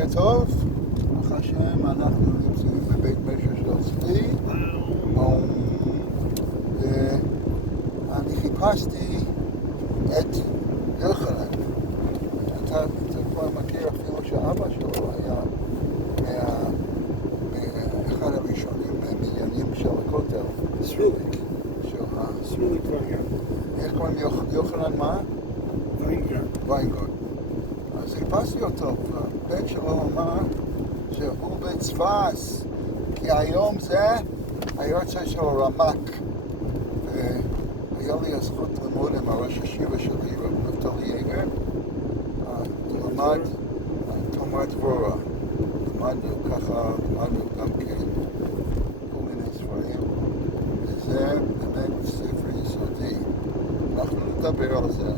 בוקר טוב, ברוך השם, אנחנו נמצאים בבית משהו של צבי. אני חיפשתי את יוחנן. אתה כבר מכיר אפילו שאבא שלו היה אחד הראשונים במניינים של הכותל. סרוליק. סרוליק ויינגרד. איך קוראים יוחנן מה? ויינגרד. אז חיפשתי אותו, והבן שלו אמר שהוא בצפת, כי היום זה היורצייט של רמ"ק. והיה לי הזכות ללמוד עם הראש השיבה שלי, רב נפתלי יגר, למד תלמוד דבורה. למדנו ככה, למדנו גם כן כל מיני ספרים, וזה באמת ספר יסודי. אנחנו נדבר על זה.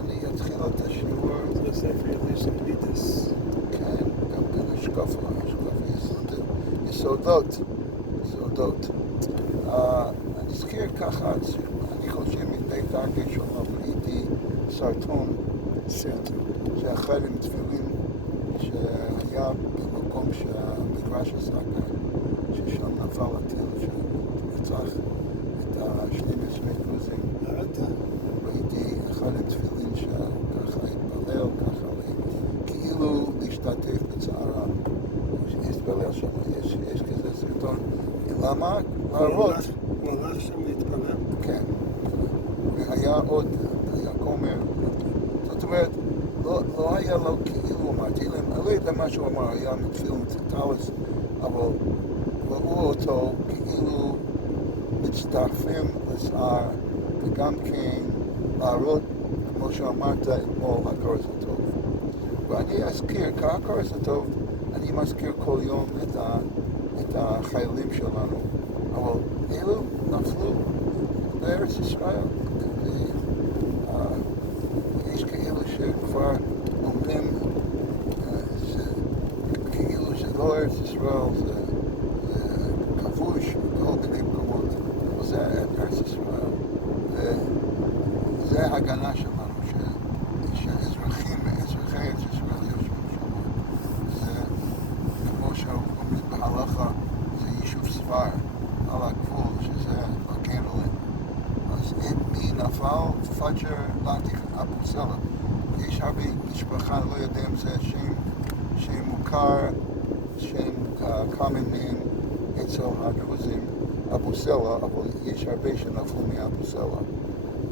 אני אתחיל את השיעור. זה ספר יסודיתס. כן, גם השקפה יסודות. אני אזכיר ככה, אני חושב מדי דרגי שאומר, ראיתי סרטון, שאחד עם תפילין שהיה במקום שהמדרש הסקה, ששם נפל הטיל שרצח את ה-12 דרוזים. ראיתי אחד עם תפילין שככה התפלל, ככה כאילו להשתתף בצערם. שהתפלל שם, יש כזה סרטון. למה? להראות. הוא הלך שם להתפלל? כן. והיה עוד, היה כומר. זאת אומרת, לא היה לו כאילו, אמרתי להם, אני לא יודע מה שהוא אמר, היה מתפילין טלס, אבל ראו אותו כאילו מצטרפים לצער, וגם כן להראות, כמו שאמרת אתמול, הקורס הטוב. ואני אזכיר, כהקורס הטוב, אני מזכיר כל יום את החיילים שלנו, אבל אלו נפלו בארץ ישראל. יש כאלה שכבר אומרים כאילו שלא ארץ ישראל, זה כבוש בכל מיני מקומות, אבל זה ארץ ישראל. וזה הגנה שלנו, שאזרחי ארץ ישראל יושבים שם. זה כמו שאומרים בהלכה, זה יישוב ספר על הגבול, שזה בקנו. אז מי נפל? פג'ר לטיף אבו סלע. יש הרבה משפחה, לא יודע אם זה שם מוכר, שם common name אצל הדרוזים, אבו סלע, אבל יש הרבה שנפלו מאבו סלע.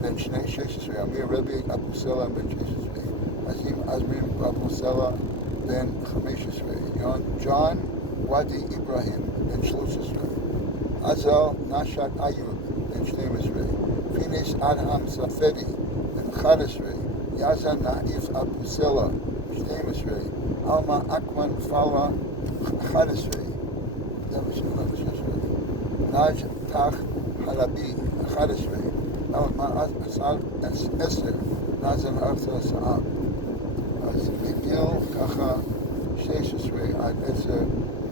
בן 16, אמיר רבי אבו סלע בן 16, עזמין אבו סלע בן 15, ג'ון וואדי איברהים בן 13, עזל נשת איוב בן 12, פיניס אדהם ספדי בן 11, יזן נאיף אבו סלע 12, אלמה אקמן פאלה 11, נאג' תח חלבי 11, אלמה אסל 10, נאזן ארצה סעב. אז מגיל ככה 16 עד 10,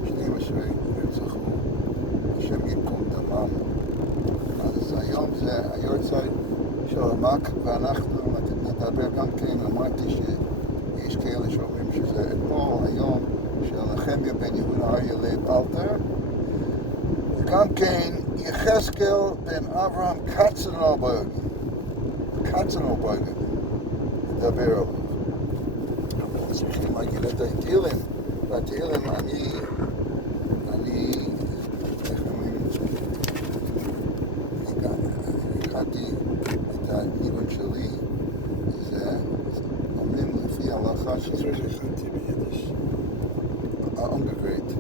12 נרצחו, השם יקום דמם. אז היום זה היורצייט של המק, ואנחנו נדבר גם כן, אמרתי שיש כאלה שאומרים שזה אתמול, היום, של נחמיה בן יהודה אריה לייב אלתר, וגם כן יחזקאל בן אברהם קצנלברג, נדבר עליו. אבל צריכים להגיד את התהילים, והתהילים אני הכנתי את הניגון שלי, זה אומרים לפי ההלכה שזה הכנתי ביידיש. Ungegräht.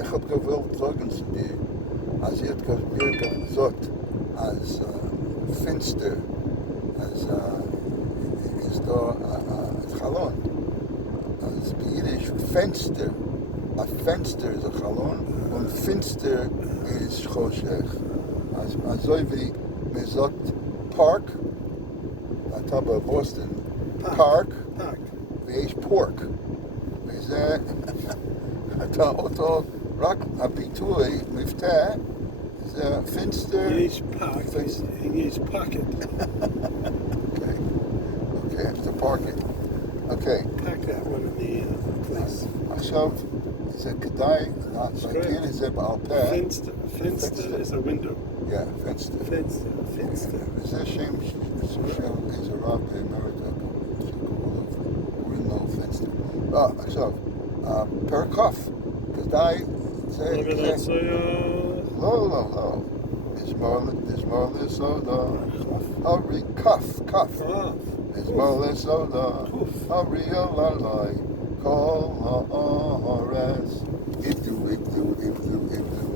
Ich hab gewollt sagen zu dir, als ihr mir gesagt, als Fenster, als ist da Chalon. Als beidisch Fenster, ein Fenster ist ein Chalon und Finster ist Choshech. Also wie man sagt Park, da bei Boston, Park. ויש פורק, וזה, אתה אותו, רק הביטוי, מבטא, זה פינסטר. יש פאק, יש פאקט. Okay, to park it. אוקיי. Pack that one in the place. עכשיו, זה כדאי להכיר את זה בעל פה. Fenster is a window. כן, פנסטר. Fenster. וזה שם של איזה רב באמריקה, שקוראים לו פנסטר. עכשיו, פרק כף, כדאי, זה... לא. מזמור לסודה, ארי כף. מזמור לסודה, ארי אללי, כל הארץ. עבדו,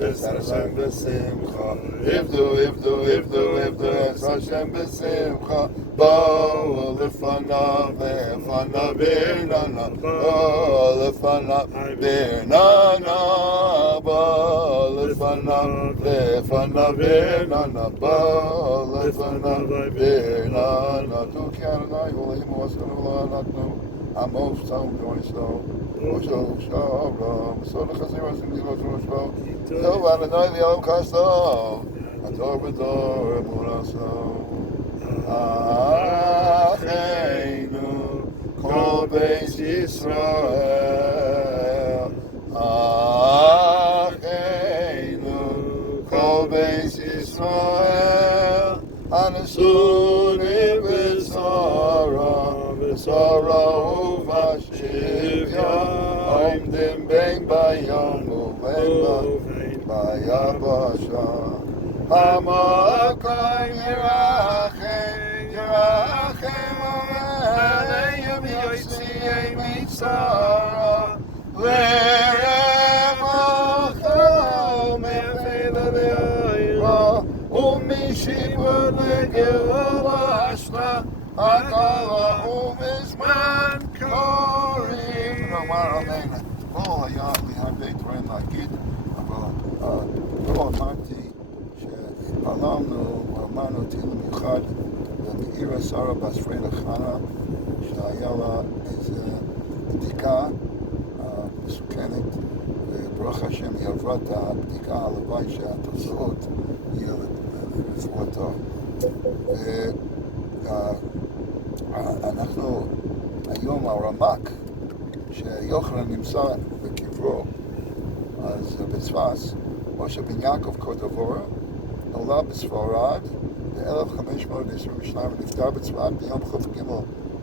עש השם בשמחה. עבדו, עש השם בשמחה. בואו לפניו ברננה. בואו לפניו ברננה. בואו לפניו ברננה. בואו לפניו ברננה. תו כי אדוני אלוהינו עשינו לו אנחנו. עמו ושם ויוניסו. ראשו ושערה. מסוד החזיר עשים דירות ראשו. טוב אדוני ויום חסדו. הדור בדור אמונתו. אחינו כל בית ישראל. אחינו כל בית ישראל. הנשאונים בשרה ובשביה. עומדים בין בים ובין ביבשה. המקום ירחם עליהם יוציאי מצרה. לרווחתו מאפלה לעירה ומשיבות לגאולה שלה. הגאולה ובזמן קוראים. נאמר אמן. פה היה לי הרבה דברים להגיד, אבל לא אמרתי שפעלמנו ואמרנו תהילים מיוחד למאירה שרה בספרדה חנה, שהיה לה איזו בדיקה מסוכנת, וברוך השם היא עברה את הבדיקה, הלוואי שהתוצאות יהיו לרפואתה. אנחנו היום הרמ"ק שיוחנן נמצא בקברו, אז בצפת, משה בן יעקב קורדבורה נולד בספרד ב-1522 ונפטר בצפת ביום כ"ג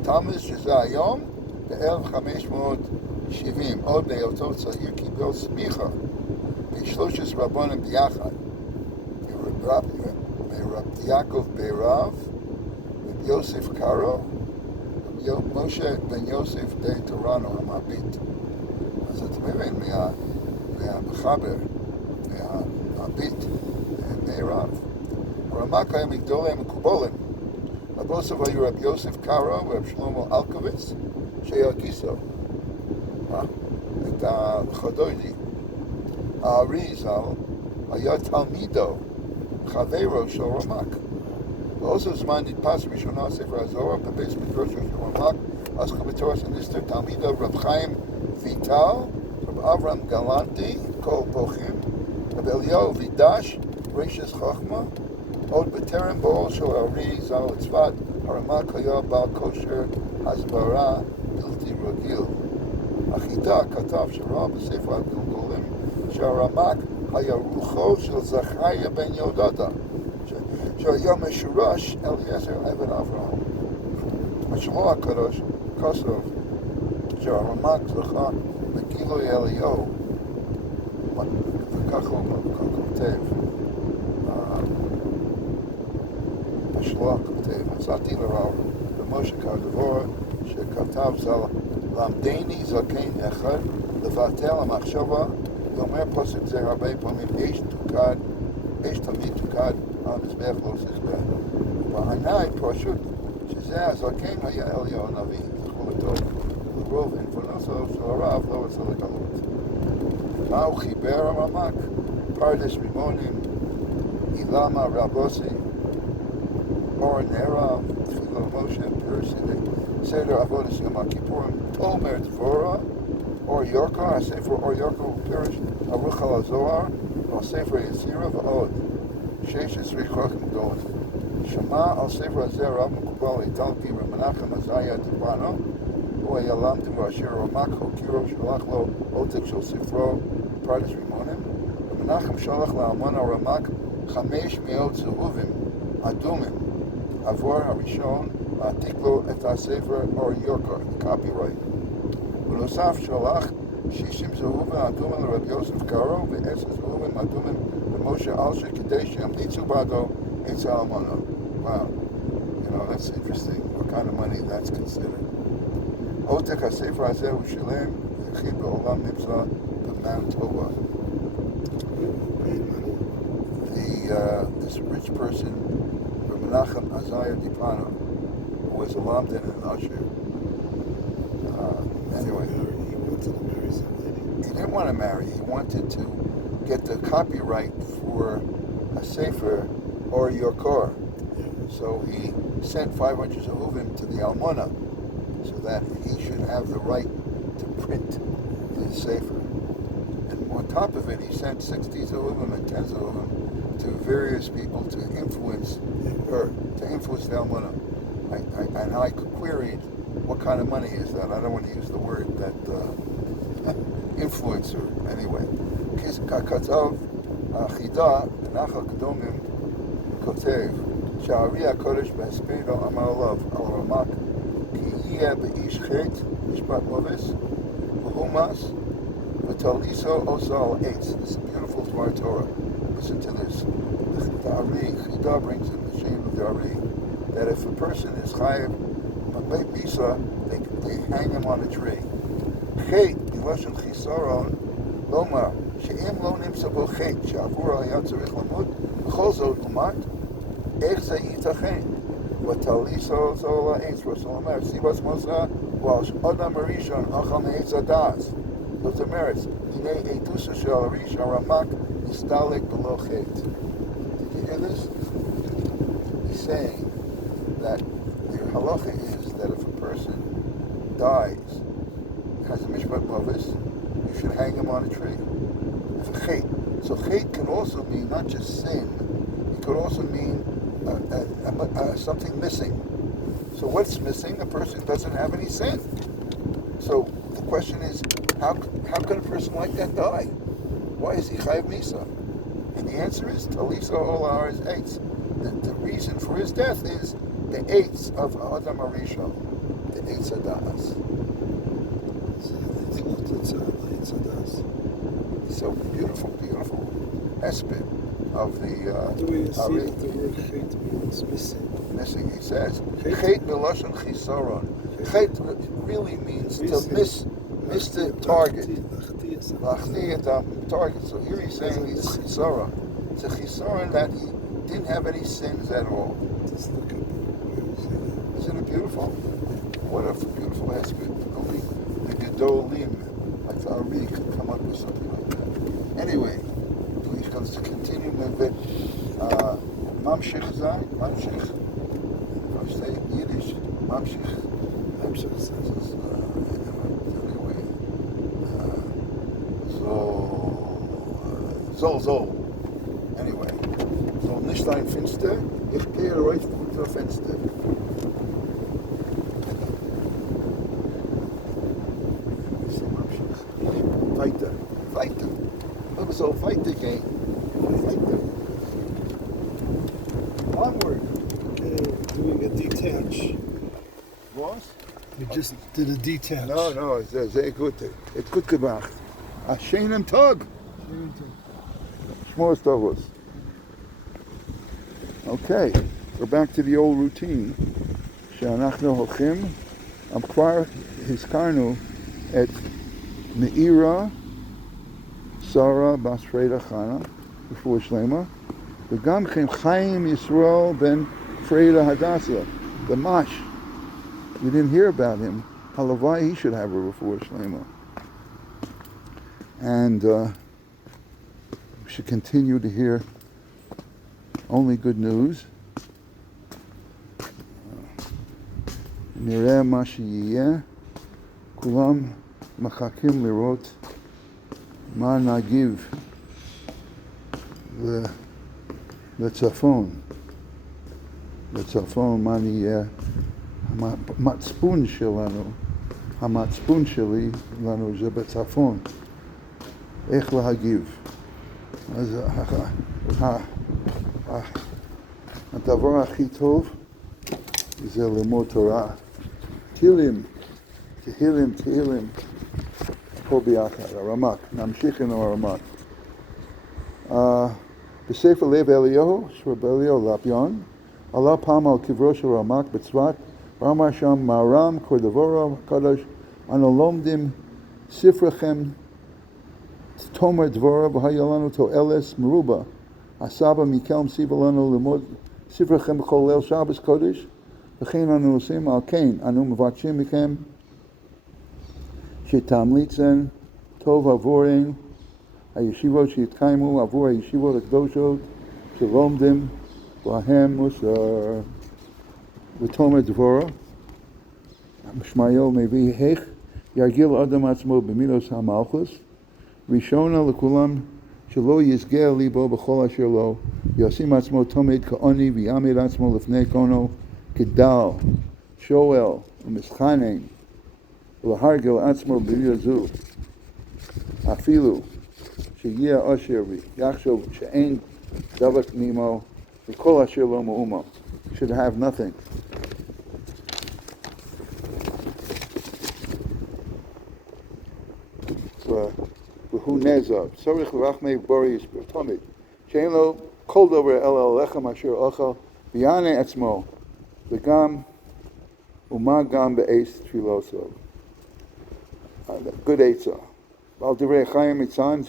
תמוז, שזה היום, ב-1570. עוד בהיותו צעיר קיבל סמיכה מ13 רבנים ביחד, מרב יעקב ברב, יוסף קארו, משה בן יוסף די טורנו המביט. אז אתם מבין מהמחבר, מהביט, מהרב. הרמ"ק היה מגדולי המקובולים. הבוסף היו רב יוסף קארו ורב שלמה אלקוביץ, שהיה גיסו. את החדודי. הארי ז"ל היה תלמידו, חברו של רמ"ק. באותו זמן נדפס ראשונה ספר הזוהר בבית מדרשו של רמ"ק, עסקו בתורה של נסתר, תלמידו רב חיים ויטל, רב אברהם גלנטי, כל בוכים, רב אליהו וידש, רשס חכמה. עוד בטרם בואו של הארי ז"ל לצפת, הרמ"ק היה בעל כושר הסברה בלתי רגיל. החידה כתב שראה בספר הגלגולים שהרמ"ק היה רוחו של זכריה בן יהודתה, שהיה משורש אליעזר עבד אברהם. השמוע הקדוש כתב שהרמ"ק זכה לגילוי אליהו, וכך הוא כותב. השלוח כותב, מצאתי לרב במשה קורדבורה שכתב ז"ל, למדני זקן אחד לבטל המחשבה, ואומר פסוק זה הרבה פעמים, אש תמיד תוקד על מזבח לא תזבח. בעיניי פשוט שזה הזקן היה אליהו הנביא, זכור לטוב, לרוב אינפורמציה של הרב לא רוצה לגלות. מה הוא חיבר הרמ"ק? פרדס רימונים, אילמה רבוסי, אור נרה, תפילה משה, פרסידי, סדר עבודת יום הכיפורים, תומר דבורה, אור יורקה, הספר אור יורקה הוא פירוש ערוך על הזוהר, והספר יצירה ועוד. 16 חוקים גדולים. שמע על ספר הזה רב מקובל איטלקי רב מנחם עזריה דיברנו, הוא היה למדם ואשר רמק הוקירו שלח לו עותק של ספרו פרדס רימונים, ומנחם שלח לאלמון הרמק 500 זהובים אדומים עבור הראשון להעתיק לו את הספר אור יורקה, copyright. בנוסף שלח 60 זהובים אדומים לרבי יוסף קארו ו10 זהובים אדומים למשה אלשה כדי שימליצו בעדו את האלמונה. Wow, you know, that's interesting, what kind of money that's considered. עותק הספר הזה הוא שלם, היחיד בעולם נמצא במנטובה. This rich person, Menachem Azariah Dipano, who was a Lamdan and an usher. Anyway, He wanted to marry some lady. he didn't want to marry. He wanted to get the copyright for a sefer or Yorkor. So he sent 500 Zehuvim to the Almona so that he should have the right to print the sefer. And on top of it, he sent 60 Zehuvim and 10 Zehuvim to various people to influence her, to influence the Almona. And I queried, what kind of money is that? I don't want to use the word that influencer. Anyway, כתב החידה בנחל קדומים כותב שהארי הקודש בהספדו אמר עליו על הרמק כי יהיה באיש חטא משפט מובס והומס ותליסו עושה על עץ. This is beautiful to our Torah. Listen to this. The Ari, Chida brings in the shame of the Ari, that if a person is chayiv misa, they hang him on a tree. Chet, b'lashon chisaron, lomar, she'im lo nimsa bo chet, she'avur היה צריך למות, בכל זאת לעומת, איך זה ייתכן? ותליסו זו לעץ, רצון אומר, סיבס מוסה, ועל אדם הראשון, אכל מעץ הדעת. זאת אומרת, הנה עדוסה של הראש, הרמק, נסתלק בלא חטא. Did you hear this? He's saying that the halacha is that if a person dies, has a mishpat mavis, you should hang him on a tree. If a chet. So chet can also mean not just sin, it could also mean something missing. So what's missing? A person doesn't have any sin. So the question is, how can a person like that die? Why is he chayiv misa? And the answer is talisa olar is eitz. The reason for his death is the eitz of Adam Arishon, the eitz adas. So beautiful, beautiful aspect of the. Do we see that the word chet means missing? Missing, he says. Chet milashon chisaron. Chet really means to miss the target. Lachti the target. So here he's saying he's chisaron. It's a chisaron that he didn't have any sins at all. Just look at the Isn't it beautiful? What a beautiful aspect. Only the Gedolim, like the Ari, could come up with something like that. Anyway, please comes to continue with it. Mamshich Zayin, Mamshich. If I say it in Yiddish, Mamshich. Mamshich says. Anyway, Zol. Anyway, so nicht ein Fenster, ich gehe raus vor das Fenster. Weiter. Look, so weiter gehen. Weiter. Onward. Okay, we're doing a detach. Was? We just did a detach. No, sehr gut. It's gut gemacht. A schönen Tag. Schmores Douglas. Okay, we're back to the old routine. שאנחנו הולכים, כבר הזכרנו את מאירה, שרה בת פרידה חנה, רפואה שלמה, וגם כן חיים ישראל בן פרידה הדסה, the Mash. We didn't hear about him. Halavai, he should have a refuah shlema. And we should continue to hear only good news. נראה מה שיהיה, כולם מחכים לראות מה נגיב לצפון, מה נהיה המצפון שלנו המצפון שלי לנו זה בצפון, איך להגיב. אז הדבר הכי טוב זה ללמוד תורה. תהילים, פה ביחד, הרמ"ק, נמשיך עם הרמ"ק. בספר לב אליהו, שרב אליהו לפיון, עלה פעם על קברו של רמ"ק בצפת, ואמר שם, מהר"ם כדברו הקדוש, אנו לומדים ספרכם תאמר דברו, והיה לנו תועלת מרובה. הסבא מיקל מציווה לנו ללמוד ספרכם בכל ליל שבת קודש, וכן אנו עושים על כן, אנו מבקשים מכם שתמליצן טוב עבורן הישיבות שהתקיימו עבור הישיבות הקדושות שלומדים בהם מוסר. ותאמר דברו, שמעיהו מביא, איך ירגיל אדם עצמו במידות המלכות, ראשונה לכולם שלא יסגר ליבו בכל אשר לו, ישים עצמו תמיד כעוני ויעמיד עצמו לפני קונו כדל, שואל ומסחנן, ולהרגיל עצמו במידה זו, אפילו שיהיה עושר ויחשוב שאין דבק עמו וכל אשר לא מאומו, should have nothing. והוא נעזב, צריך לרחמי בורי יסבר, תמיד, שאין לו כל דבר אלא הלחם אשר אוכל, ויענה עצמו, וגם, ומה גם בעץ תפילוסו. good עצה. ועל דברי חיים מצאן,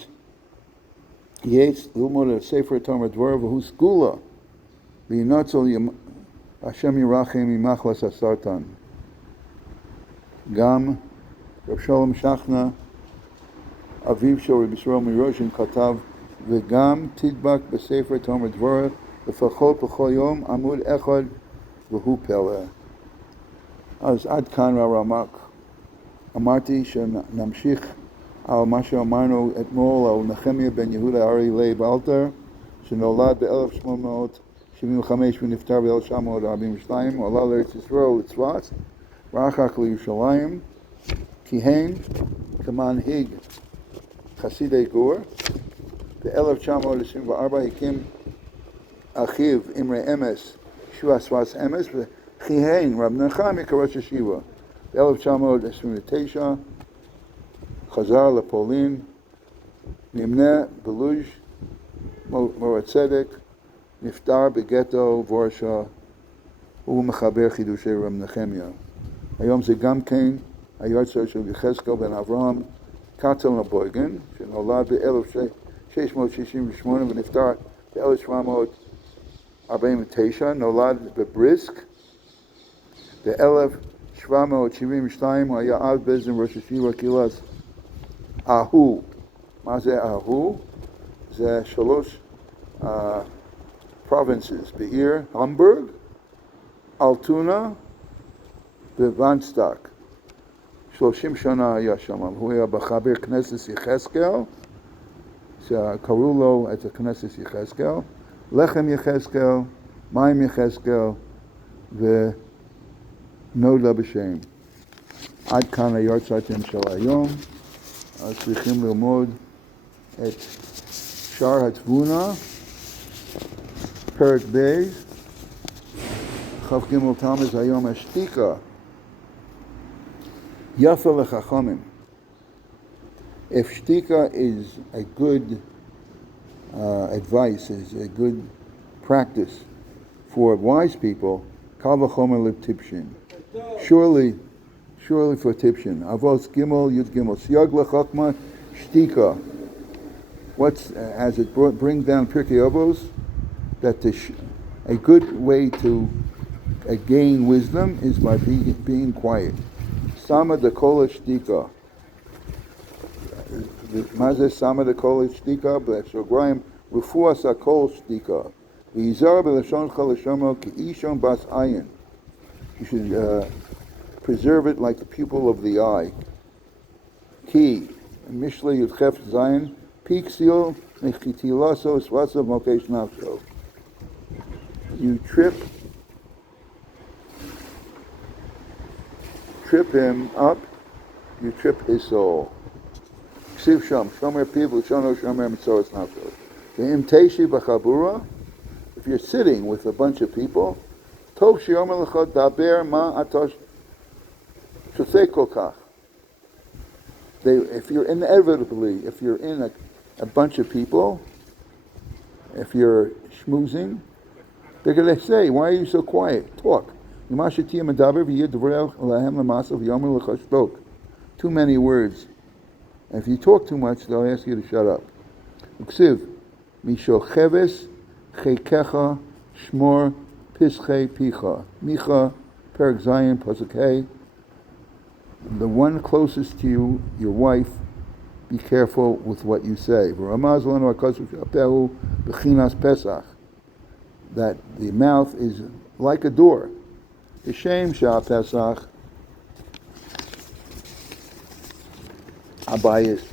יש ללמוד הספר תאמר דברו, והוא סגולה, וינצל השם ירחם ממחלת הסרטן. גם רב שלום שכנע, אביו של רבי ישראל מרוז'ין, כתב, וגם תדבק בספר תאמר דברו, לפחות בכל יום עמוד אחד, והוא פלא. אז עד כאן הרמ"ק. אמרתי שנמשיך על מה שאמרנו אתמול על נחמיה בן יהודה ארי לייב אלתר, שנולד ב-1875 ונפטר ב-1942, הוא עלה לארץ ישראל לצפת, ואחר כך לירושלים, כיהן כמנהיג חסידי גור. ב-1924 הקים אחיו אמרי אמס, ישוע שפת אמס, וכיהן רב נחמיה כראש ישיבה. ב-1929 חזר לפולין, נמנה בלוז' מורה צדק, נפטר בגטו ורשה, הוא מחבר חידושי רב נחמיה. היום זה גם כן היורצייט של יחזקאל בן אברהם קטן לבויגן, שנולד ב-1668 ונפטר ב-1749, נולד בבריסק. ב-1772 הוא היה אב בית ראש ישיבה קהילת אהו. מה זה אהו? זה 3 provinces, בעיר המבורג, אלטונה וואנסטאק. 30 שנה היה שם, הוא היה בחבר כנסת יחזקאל, שקראו לו את הכנסת יחזקאל, לחם יחזקאל, מים יחזקאל ונודה בשם. עד כאן היורצייטים של היום, אז צריכים ללמוד את שער התבונה, פרק ב', כ"ג תמוז, היום השתיקה. Yafa lechachamim. If shtika is a good advice, is a good practice for wise people, kal v'chomer l'tipshin. Surely for tipshin. Avos gimel, yud gimel. Siyag lechachma shtika. As it brings down Pirkei Avos, that a good way to gain wisdom is by being quiet. Sama de kol shtika. מה זה sama de kol shtika? בסוגריים, רפואת הכל shtika. ויזהר בלשונך לשומר כאישון בס עין. You should preserve it like the pupil of the eye. Ki, Mishle Yudchef Zayin, Pixiel Mechitilaso Swasav Mokesh Nafsho. You trip him up you trip his soul. Ksiv sham, shomer piv, shono shomer mitzoros nafsho. Ve'im teishi b'chabura, if you're sitting with a bunch of people, tov sheyomer lecha daber ma atosh shofei kol kach. If you're in a bunch of people, if you're schmoozing, they're going to say, why are you so quiet? Talk. Too many words. And if you talk too much, they'll ask you to shut up. Uksiv, mishocheves chekecha shmor pischei picha. Micha, Perek Zayin, Pasuk Hey. The one closest to you, your wife, be careful with what you say. That the mouth is like a door. Hashem Shah Pesach Abayis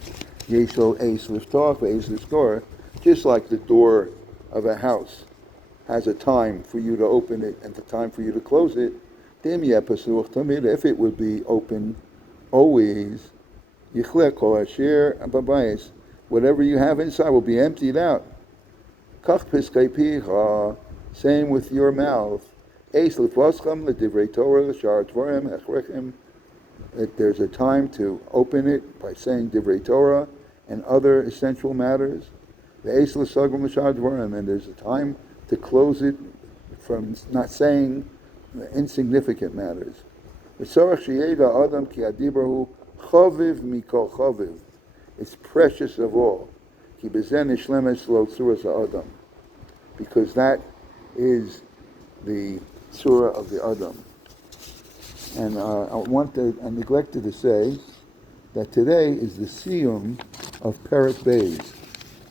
Yesho Eis Liftach Eis Liftor, just like the door of a house has a time for you to open it and the time for you to close it. If it would be open always, whatever you have inside will be emptied out. Same with your mouth. That there's a time to open it by saying Divrei Torah and other essential matters. And there's a time to close it from not saying insignificant matters. It's precious of all. Because that is the surah of the Adam. And I neglected to say that today is the סיום of Perek Beis.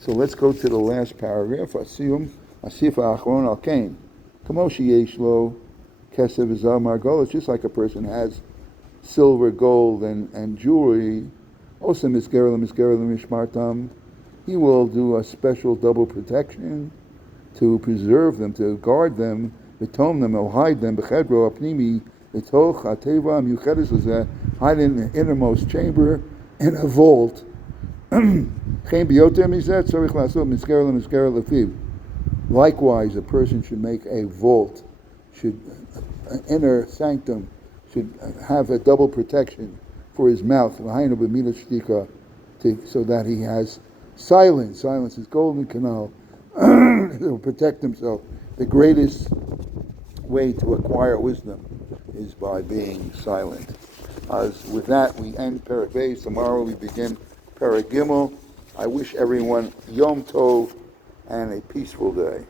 So let's go to the last paragraph. סיום, Asif Achron al Kain. Kamo sheyesh lo kesev v'zav margol. It's just like a person has silver, gold, and jewelry. Osa misgerel mishmartam. He will do a special double protection to preserve them, to guard them, betom them, or hide them. B'chedro apnimi etoch ateva miuchedes lezeh, hide in the innermost chamber in a vault. Likewise, a person should make a vault, an inner sanctum, should have a double protection for his mouth, so that he has silence. Silence is golden canal. He'll protect himself. The greatest way to acquire wisdom is by being silent. With that, we end Perek Beis. Tomorrow we begin Perek Gimel. I wish everyone Yom Tov and a peaceful day.